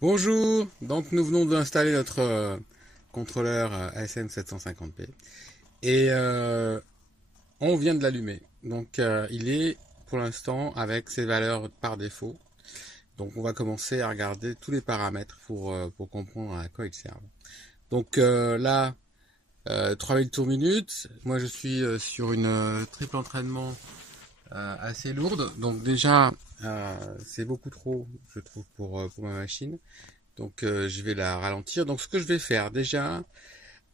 Bonjour, donc nous venons d'installer notre contrôleur ASM750p et on vient de l'allumer. Donc il est pour l'instant avec ses valeurs par défaut. Donc on va commencer à regarder tous les paramètres pour comprendre à quoi ils servent. Donc là, 3000 tours minutes. Moi je suis sur une triple entraînement assez lourde. Donc déjà c'est beaucoup trop, je trouve, pour ma machine. Donc je vais la ralentir. Donc ce que je vais faire déjà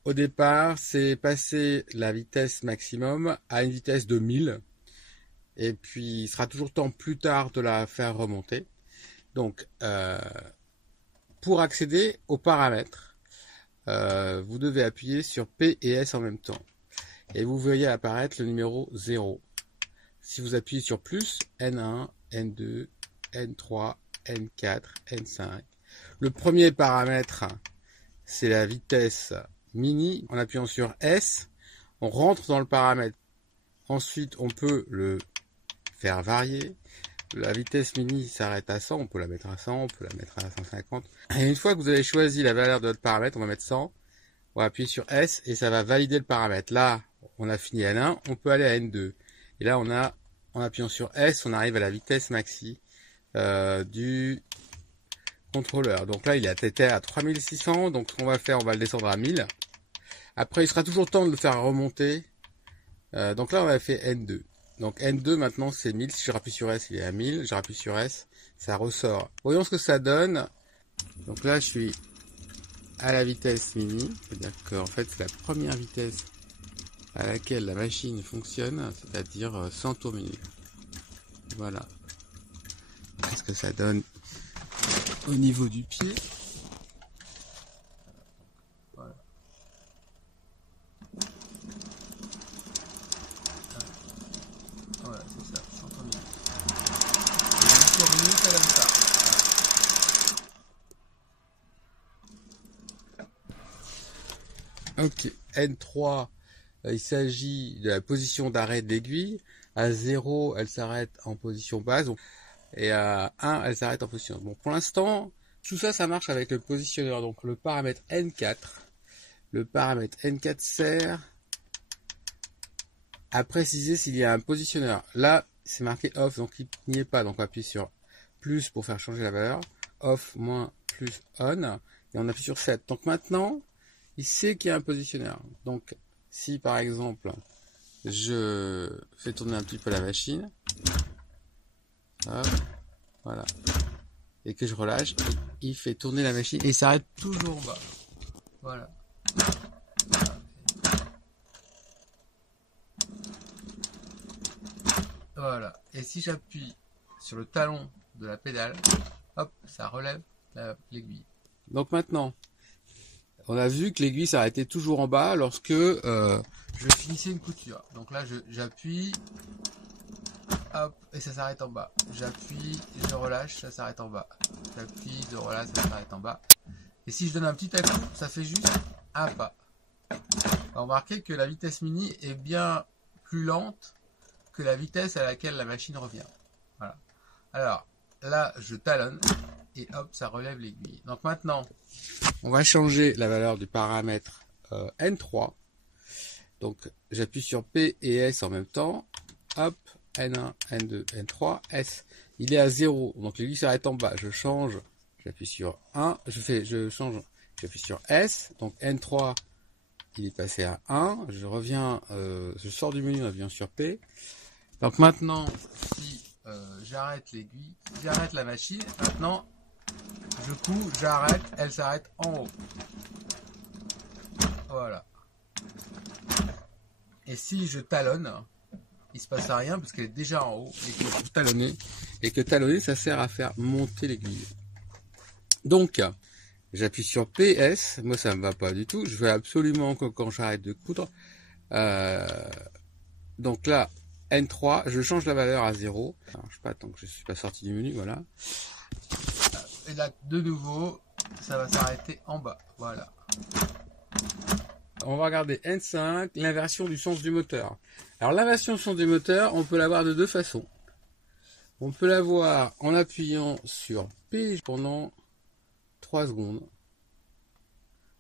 au départ, c'est passer la vitesse maximum à une vitesse de 1000. Et puis il sera toujours temps plus tard de la faire remonter. Donc pour accéder aux paramètres, vous devez appuyer sur P et S en même temps. Et vous verrez apparaître le numéro 0. Si vous appuyez sur plus, N1, N2, N3, N4, N5. Le premier paramètre, c'est la vitesse mini. En appuyant sur S, on rentre dans le paramètre. Ensuite, on peut le faire varier. La vitesse mini s'arrête à 100. On peut la mettre à 100, on peut la mettre à 150. Et une fois que vous avez choisi la valeur de votre paramètre, on va mettre 100. On va appuyer sur S et ça va valider le paramètre. Là, on a fini N1, on peut aller à N2. Et là, en appuyant sur S, on arrive à la vitesse maxi du contrôleur. Donc là, il était à 3600. Donc ce qu'on va faire, on va le descendre à 1000. Après, il sera toujours temps de le faire remonter. Donc là, on a fait N2. Donc N2, maintenant, c'est 1000. Si je rappuie sur S, il est à 1000. Je rappuie sur S, ça ressort. Voyons ce que ça donne. Donc là, je suis à la vitesse mini. C'est-à-dire qu'en fait, c'est la première vitesse à laquelle la machine fonctionne, c'est-à-dire 100 tours minute. Voilà. Qu'est-ce que ça donne au niveau du pied? Voilà. Voilà, c'est ça, 100 tours minute. Et 10 tours minute, ça donne ça. Ok, N3, il s'agit de la position d'arrêt de l'aiguille. À 0, elle s'arrête en position basse. Et à 1, elle s'arrête en position. Bon, pour l'instant, tout ça, ça marche avec le positionneur. Donc le paramètre N4. Le paramètre N4 sert à préciser s'il y a un positionneur. Là, c'est marqué off, donc il n'y est pas. Donc on appuie sur plus pour faire changer la valeur. Off, moins, plus, on. Et on appuie sur 7. Donc maintenant, il sait qu'il y a un positionneur. Donc si par exemple, je fais tourner un petit peu la machine, hop, voilà, et que je relâche, il fait tourner la machine et il s'arrête toujours en bas. Voilà. Voilà. Et si j'appuie sur le talon de la pédale, hop, ça relève l'aiguille. Donc maintenant, on a vu que l'aiguille s'arrêtait toujours en bas lorsque je finissais une couture. Donc là, j'appuie, hop, et ça s'arrête en bas. J'appuie, je relâche, ça s'arrête en bas. J'appuie, je relâche, ça s'arrête en bas. Et si je donne un petit coup, ça fait juste un pas. Remarquez que la vitesse mini est bien plus lente que la vitesse à laquelle la machine revient. Voilà. Alors, là, je talonne et hop, ça relève l'aiguille. Donc maintenant, on va changer la valeur du paramètre N3. Donc, j'appuie sur P et S en même temps. Hop, N1, N2, N3, S. Il est à 0, donc l'aiguille s'arrête en bas. Je change, j'appuie sur 1, je change, j'appuie sur S. Donc N3, il est passé à 1. Je reviens, je sors du menu en appuyant sur P. Donc maintenant, si j'arrête l'aiguille, j'arrête la machine, maintenant, je couds, j'arrête, elle s'arrête en haut. Voilà. Et si je talonne, il se passe à rien parce qu'elle est déjà en haut et que pour talonner, et que talonner, ça sert à faire monter l'aiguille. Donc, j'appuie sur PS, moi ça me va pas du tout, je veux absolument que quand j'arrête de coudre, donc là, N3, je change la valeur à 0. Alors, je sais pas, tant que je suis pas sorti du menu, voilà. Et là, de nouveau, ça va s'arrêter en bas. Voilà. On va regarder N5, l'inversion du sens du moteur. Alors, l'inversion du sens du moteur, on peut l'avoir de deux façons. On peut l'avoir en appuyant sur P pendant 3 secondes.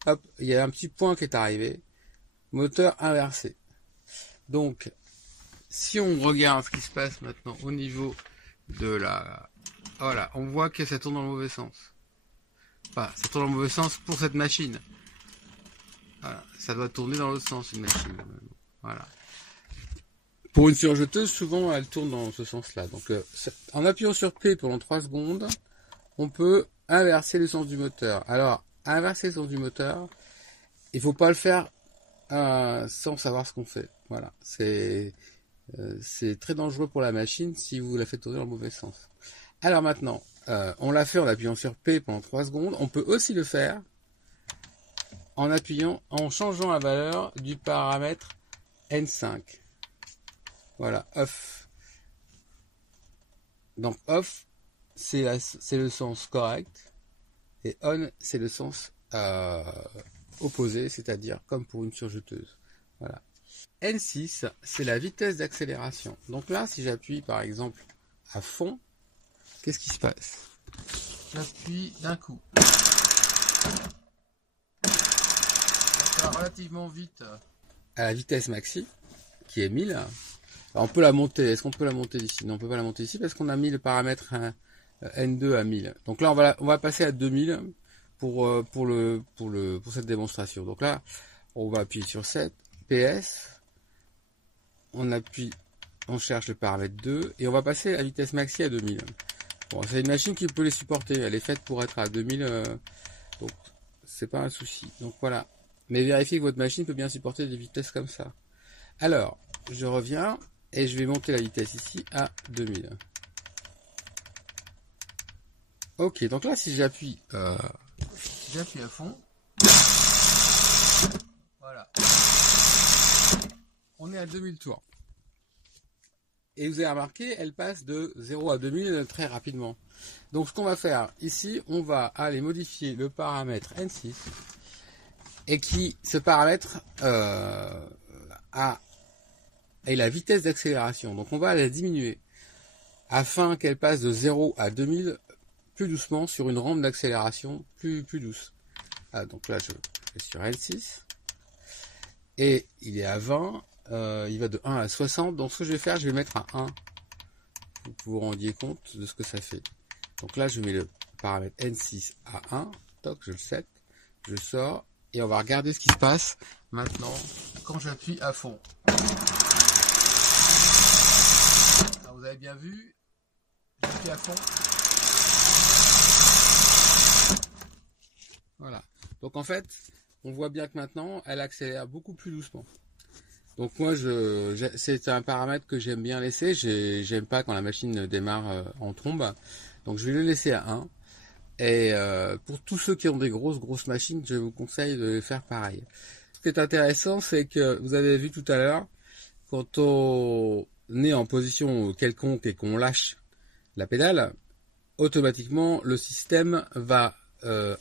Hop, il y a un petit point qui est arrivé. Moteur inversé. Donc, si on regarde ce qui se passe maintenant au niveau de la... Voilà, on voit que ça tourne dans le mauvais sens. Enfin, ça tourne dans le mauvais sens pour cette machine. Voilà, ça doit tourner dans l'autre sens, une machine. Voilà. Pour une surjeteuse, souvent, elle tourne dans ce sens-là. Donc, en appuyant sur P pendant 3 secondes, on peut inverser le sens du moteur. Alors, inverser le sens du moteur, il faut pas le faire sans savoir ce qu'on fait. Voilà, c'est très dangereux pour la machine si vous la faites tourner dans le mauvais sens. Alors maintenant, on l'a fait en appuyant sur P pendant 3 secondes. On peut aussi le faire en changeant la valeur du paramètre N5. Voilà, off. Donc off, c'est le sens correct, et on, c'est le sens opposé, c'est-à-dire comme pour une surjeteuse. Voilà. N6, c'est la vitesse d'accélération. Donc là, si j'appuie par exemple à fond, qu'est-ce qui se passe? J'appuie d'un coup. Ça va relativement vite à la vitesse maxi, qui est 1000. Alors on peut la monter. Est-ce qu'on peut la monter d'ici? Non, on peut pas la monter ici parce qu'on a mis le paramètre N2 à 1000. Donc là, on va passer à 2000 pour cette démonstration. Donc là, on va appuyer sur 7 PS. On cherche le paramètre 2 et on va passer à la vitesse maxi à 2000. Bon, c'est une machine qui peut les supporter. Elle est faite pour être à 2000, donc c'est pas un souci. Donc voilà. Mais vérifiez que votre machine peut bien supporter des vitesses comme ça. Alors, je reviens et je vais monter la vitesse ici à 2000. Ok, donc là, si j'appuie à fond, voilà, on est à 2000 tours. Et vous avez remarqué, elle passe de 0 à 2000 très rapidement. Donc ce qu'on va faire ici, on va aller modifier le paramètre N6 et ce paramètre est la vitesse d'accélération. Donc on va la diminuer afin qu'elle passe de 0 à 2000 plus doucement sur une rampe d'accélération plus douce. Donc là je vais sur N6 et il est à 20. Il va de 1 à 60, donc ce que je vais faire, je vais mettre à 1 pour que vous vous rendiez compte de ce que ça fait. Donc là, je mets le paramètre N6 à 1, toc, je le set, je sors, et on va regarder ce qui se passe maintenant quand j'appuie à fond. Alors, vous avez bien vu, j'appuie à fond. Voilà, donc en fait, on voit bien que maintenant, elle accélère beaucoup plus doucement. Donc moi, c'est un paramètre que j'aime bien laisser. J'aime pas quand la machine démarre en trombe. Donc je vais le laisser à 1. Et pour tous ceux qui ont des grosses machines, je vous conseille de faire pareil. Ce qui est intéressant, c'est que vous avez vu tout à l'heure, quand on est en position quelconque et qu'on lâche la pédale, automatiquement le système va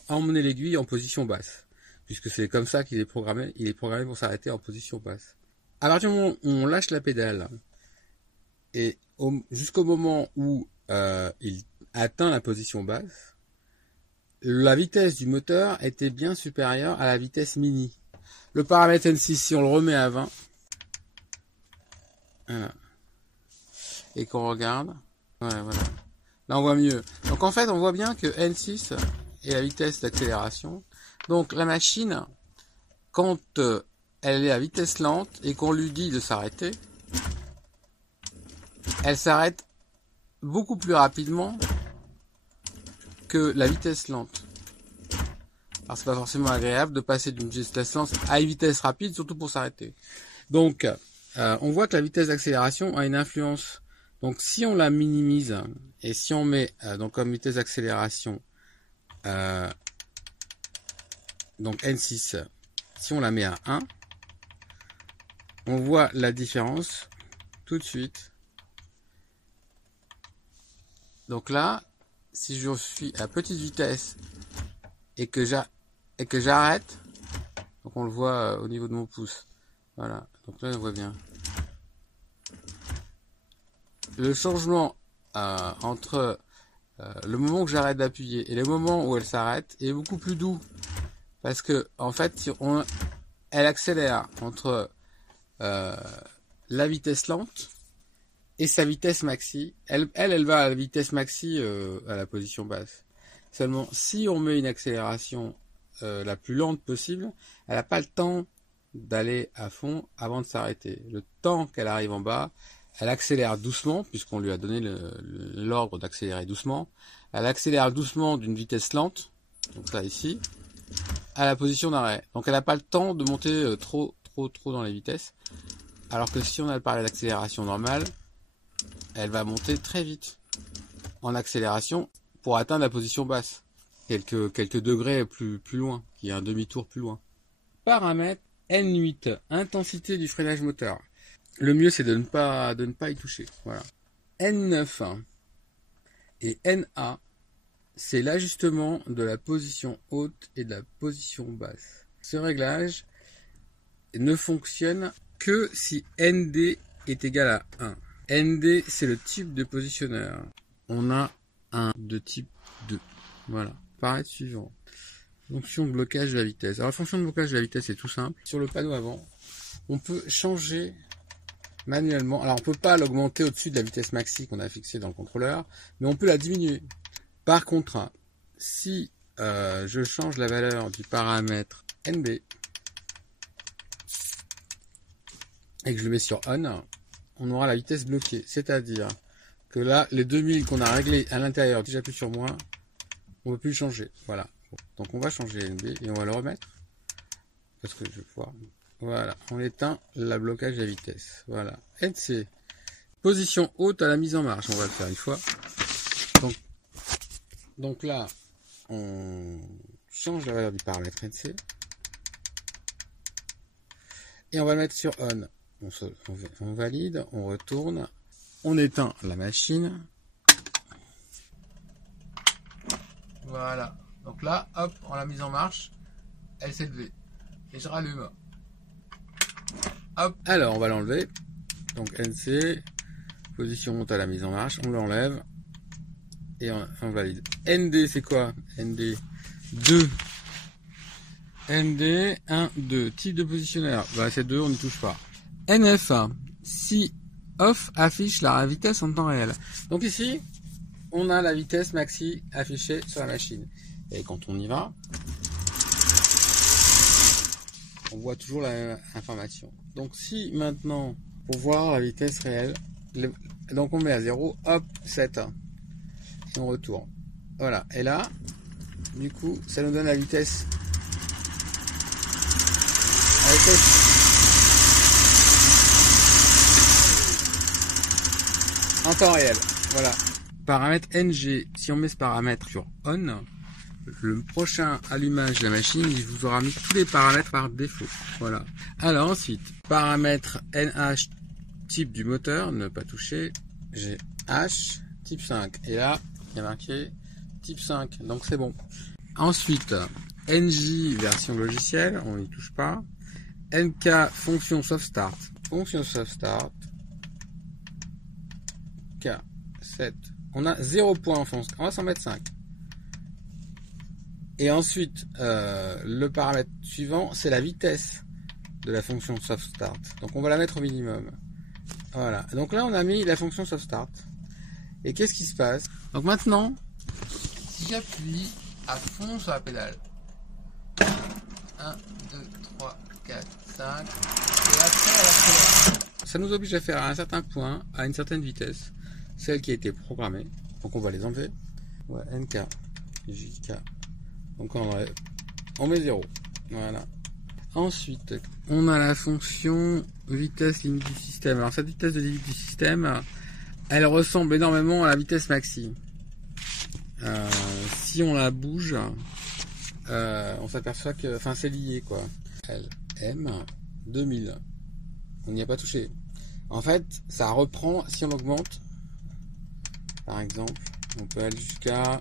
emmener l'aiguille en position basse. Puisque c'est comme ça qu'il est programmé. Il est programmé pour s'arrêter en position basse. À partir du moment où on lâche la pédale et jusqu'au moment où il atteint la position basse, la vitesse du moteur était bien supérieure à la vitesse mini. Le paramètre N6, si on le remet à 20, voilà, et qu'on regarde, ouais, voilà, là on voit mieux. Donc en fait, on voit bien que N6 est la vitesse d'accélération. Donc la machine, quand elle est à vitesse lente et qu'on lui dit de s'arrêter, elle s'arrête beaucoup plus rapidement que la vitesse lente. Alors c'est pas forcément agréable de passer d'une vitesse lente à une vitesse rapide, surtout pour s'arrêter. Donc on voit que la vitesse d'accélération a une influence. Donc si on la minimise et si on met donc comme vitesse d'accélération donc N6, si on la met à 1, on voit la différence tout de suite. Donc là, si je suis à petite vitesse et que j'arrête, donc on le voit au niveau de mon pouce. Voilà, donc là on voit bien. Le changement entre le moment où j'arrête d'appuyer et le moment où elle s'arrête est beaucoup plus doux. Parce que, en fait, si elle accélère entre la vitesse lente et sa vitesse maxi. Elle va à la vitesse maxi à la position basse. Seulement, si on met une accélération la plus lente possible, elle n'a pas le temps d'aller à fond avant de s'arrêter. Le temps qu'elle arrive en bas, elle accélère doucement, puisqu'on lui a donné l'ordre d'accélérer doucement. Elle accélère doucement d'une vitesse lente, donc ça ici, à la position d'arrêt. Donc elle n'a pas le temps de monter trop dans les vitesses. Alors que si on a parlé d'accélération normale, elle va monter très vite en accélération pour atteindre la position basse. Quelques degrés plus loin, qui est un demi-tour plus loin. Paramètre N8, intensité du freinage moteur. Le mieux c'est de ne pas y toucher. Voilà. N9 et NA, c'est l'ajustement de la position haute et de la position basse. Ce réglage ne fonctionne que si ND est égal à 1. ND, c'est le type de positionneur. On a un de type 2. Voilà. Paramètre suivant. Fonction de blocage de la vitesse. Alors la fonction de blocage de la vitesse est tout simple. Sur le panneau avant, on peut changer manuellement. Alors on peut pas l'augmenter au-dessus de la vitesse maxi qu'on a fixée dans le contrôleur, mais on peut la diminuer. Par contre, si je change la valeur du paramètre NB et que je le mets sur on, on aura la vitesse bloquée. C'est-à-dire que là, les 2000 qu'on a réglés à l'intérieur, si j'appuie sur moins, on ne peut plus le changer. Voilà. Donc on va changer NB et on va le remettre. Parce que je vais voir. Voilà. On éteint le blocage de la vitesse. Voilà. NC. Position haute à la mise en marche. On va le faire une fois. Donc là, on change la valeur du paramètre NC. Et on va le mettre sur on. On valide, on retourne, on éteint la machine. Voilà. Donc là, hop, on l'a mise en marche, elle s'est levée. Et je rallume. Hop, alors on va l'enlever. Donc NC, position monte à la mise en marche, on l'enlève. Et on valide. ND, c'est quoi? ND 2. ND 1, 2. Type de positionneur. Bah, c'est 2, on n'y touche pas. NF, si off affiche la vitesse en temps réel. Donc ici, on a la vitesse maxi affichée sur la machine. Et quand on y va, on voit toujours la même information. Donc si maintenant, pour voir la vitesse réelle, donc on met à 0, hop, 7. Et on retourne. Voilà. Et là, du coup, ça nous donne la vitesse. En temps réel. Voilà. Paramètre NG. Si on met ce paramètre sur on, le prochain allumage de la machine, il vous aura mis tous les paramètres par défaut. Voilà. Alors ensuite, paramètre NH, type du moteur, ne pas toucher. GH, type 5. Et là, il y a marqué type 5. Donc c'est bon. Ensuite, NJ, version logicielle, on n'y touche pas. NK, fonction soft start. Fonction soft start. K7. On a 0 point en fonction. On va s'en mettre 5. Et ensuite, le paramètre suivant, c'est la vitesse de la fonction soft start. Donc on va la mettre au minimum. Voilà. Donc là, on a mis la fonction soft start. Et qu'est-ce qui se passe? Donc maintenant, si j'appuie à fond sur la pédale. 1, 2, 3, 4, 5. Et après, ça nous oblige à faire à un certain point, à une certaine vitesse, celle qui a été programmée. Donc on va les enlever. Ouais, NK, JK. Donc on met 0. Voilà. Ensuite, on a la fonction vitesse limite du système. Alors cette vitesse de limite du système, elle ressemble énormément à la vitesse maxi. Si on la bouge, on s'aperçoit que, enfin, c'est lié quoi. LM 2000. On n'y a pas touché. En fait, ça reprend si on augmente. Par exemple, on peut aller jusqu'à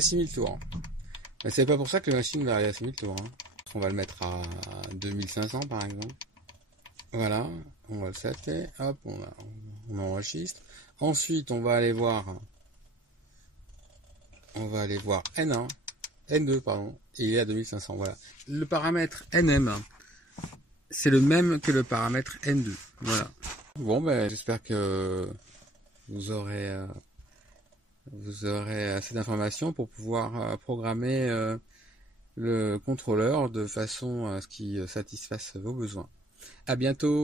6000 tours. Mais c'est pas pour ça que la machine va arriver à 6000 tours. Hein. On va le mettre à 2500 par exemple. Voilà, on va le setter. Hop, on enregistre. Ensuite, on va aller voir on va aller voir N1, N2 pardon, il est à 2500, voilà. Le paramètre NM, c'est le même que le paramètre N2, voilà. Bon ben j'espère que vous aurez assez d'informations pour pouvoir programmer le contrôleur de façon à ce qu'il satisfasse vos besoins. À bientôt.